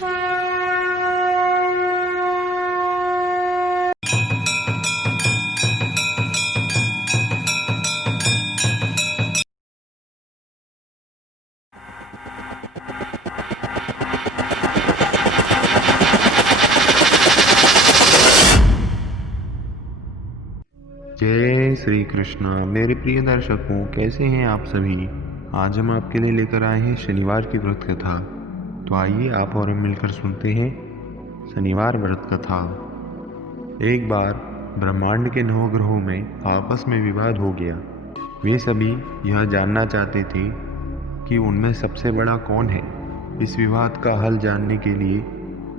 जय श्री कृष्णा। मेरे प्रिय दर्शकों, कैसे हैं आप सभी। आज हम आपके लिए लेकर आए हैं शनिवार की व्रत कथा। तो आइए आप और हम मिलकर सुनते हैं शनिवार व्रत कथा। एक बार ब्रह्मांड के 9 ग्रहों में आपस में विवाद हो गया। वे सभी यह जानना चाहते थे कि उनमें सबसे बड़ा कौन है। इस विवाद का हल जानने के लिए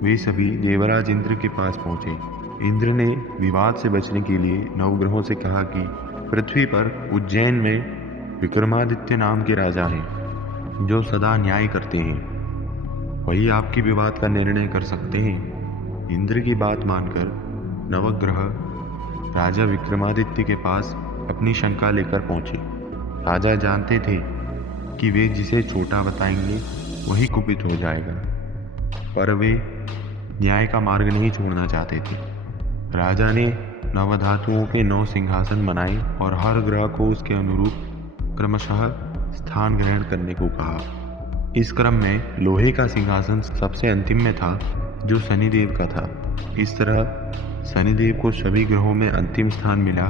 वे सभी देवराज इंद्र के पास पहुंचे। इंद्र ने विवाद से बचने के लिए नवग्रहों से कहा कि पृथ्वी पर उज्जैन में विक्रमादित्य नाम के राजा हैं, जो सदा न्याय करते हैं। वही आपके विवाद का निर्णय कर सकते हैं। इंद्र की बात मानकर नवग्रह राजा विक्रमादित्य के पास अपनी शंका लेकर पहुंचे। राजा जानते थे कि वे जिसे छोटा बताएंगे वही कुपित हो जाएगा, पर वे न्याय का मार्ग नहीं छोड़ना चाहते थे। राजा ने नवधातुओं के 9 सिंहासन बनाए और हर ग्रह को उसके अनुरूप क्रमशः स्थान ग्रहण करने को कहा। इस क्रम में लोहे का सिंहासन सबसे अंतिम में था, जो शनिदेव का था। इस तरह शनिदेव को सभी ग्रहों में अंतिम स्थान मिला।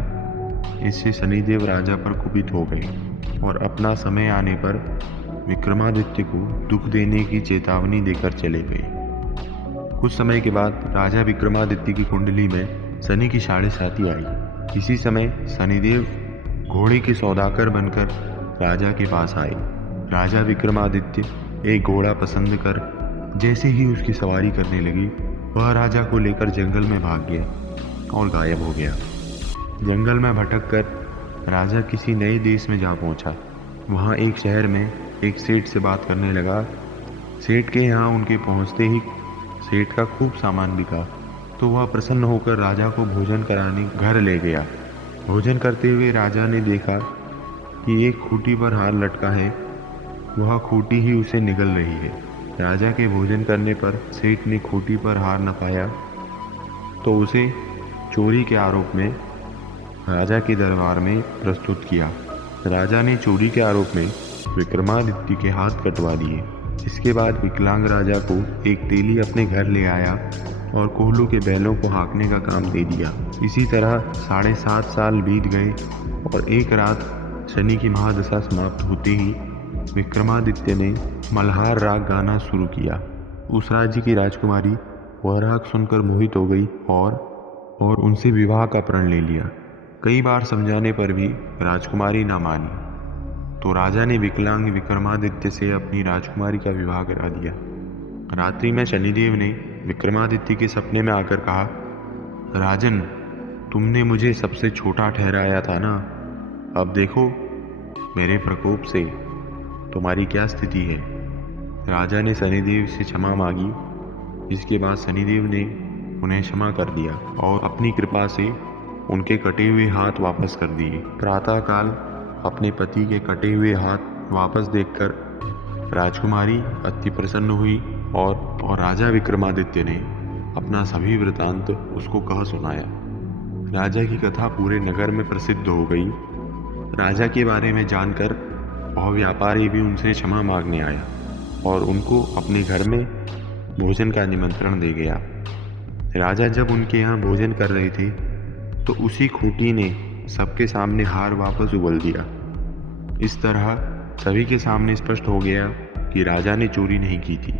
इससे शनिदेव राजा पर कुपित हो गए और अपना समय आने पर विक्रमादित्य को दुख देने की चेतावनी देकर चले गए। कुछ समय के बाद राजा विक्रमादित्य की कुंडली में शनि की 7.5 आई। इसी समय शनिदेव घोड़े के सौदागर बनकर राजा के पास आए। राजा विक्रमादित्य एक घोड़ा पसंद कर जैसे ही उसकी सवारी करने लगी, वह राजा को लेकर जंगल में भाग गया और गायब हो गया। जंगल में भटक कर राजा किसी नए देश में जा पहुंचा। वहां एक शहर में एक सेठ से बात करने लगा। सेठ के यहाँ उनके पहुंचते ही सेठ का खूब सामान बिका, तो वह प्रसन्न होकर राजा को भोजन कराने घर ले गया। भोजन करते हुए राजा ने देखा कि एक खूंटी पर हार लटका है। वह खूंटी ही उसे निगल रही है। राजा के भोजन करने पर सेठ ने खूंटी पर हार न पाया, तो उसे चोरी के आरोप में राजा के दरबार में प्रस्तुत किया। राजा ने चोरी के आरोप में विक्रमादित्य के हाथ कटवा दिए। इसके बाद विकलांग राजा को एक तेली अपने घर ले आया और कोहलू के बैलों को हाँकने का काम दे दिया। इसी तरह 7.5 साल बीत गए और एक रात शनि की महादशा समाप्त होते ही विक्रमादित्य ने मल्हार राग गाना शुरू किया। उस राज्य की राजकुमारी वह राग सुनकर मोहित हो गई और उनसे विवाह का प्रण ले लिया। कई बार समझाने पर भी राजकुमारी ना मानी, तो राजा ने विकलांग विक्रमादित्य से अपनी राजकुमारी का विवाह करा दिया। रात्रि में शनिदेव ने विक्रमादित्य के सपने में आकर कहा, राजन, तुमने मुझे सबसे छोटा ठहराया था ना, अब देखो मेरे प्रकोप से तुम्हारी क्या स्थिति है। राजा ने शनिदेव से क्षमा मांगी। इसके बाद शनिदेव ने उन्हें क्षमा कर दिया और अपनी कृपा से उनके कटे हुए हाथ वापस कर दिए। प्रातःकाल अपने पति के कटे हुए हाथ वापस देखकर राजकुमारी अति प्रसन्न हुई और राजा विक्रमादित्य ने अपना सभी वृतांत उसको कह सुनाया। राजा की कथा पूरे नगर में प्रसिद्ध हो गई। राजा के बारे में जानकर वह व्यापारी भी उनसे क्षमा मांगने आया और उनको अपने घर में भोजन का निमंत्रण दे गया। राजा जब उनके यहाँ भोजन कर रहे थे, तो उसी खूंटी ने सबके सामने हार वापस उगल दिया। इस तरह सभी के सामने स्पष्ट हो गया कि राजा ने चोरी नहीं की थी।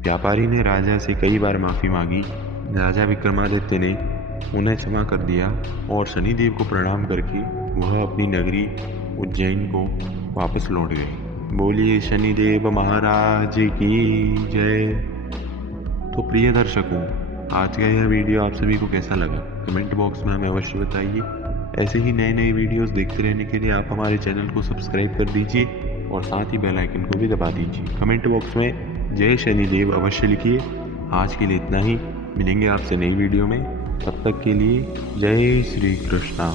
व्यापारी ने राजा से कई बार माफ़ी मांगी। राजा विक्रमादित्य ने उन्हें क्षमा कर दिया और शनिदेव को प्रणाम करके वह अपनी नगरी उज्जैन को वापस लौट गए। बोलिए शनिदेव महाराज की जय। तो प्रिय दर्शकों, आज का यह वीडियो आप सभी को कैसा लगा, कमेंट बॉक्स में हमें अवश्य बताइए। ऐसे ही नए नए वीडियोस देखते रहने के लिए आप हमारे चैनल को सब्सक्राइब कर दीजिए और साथ ही बेल आइकन को भी दबा दीजिए। कमेंट बॉक्स में जय शनिदेव अवश्य लिखिए। आज के लिए इतना ही, मिलेंगे आपसे नई वीडियो में। तब तक के लिए जय श्री कृष्णा।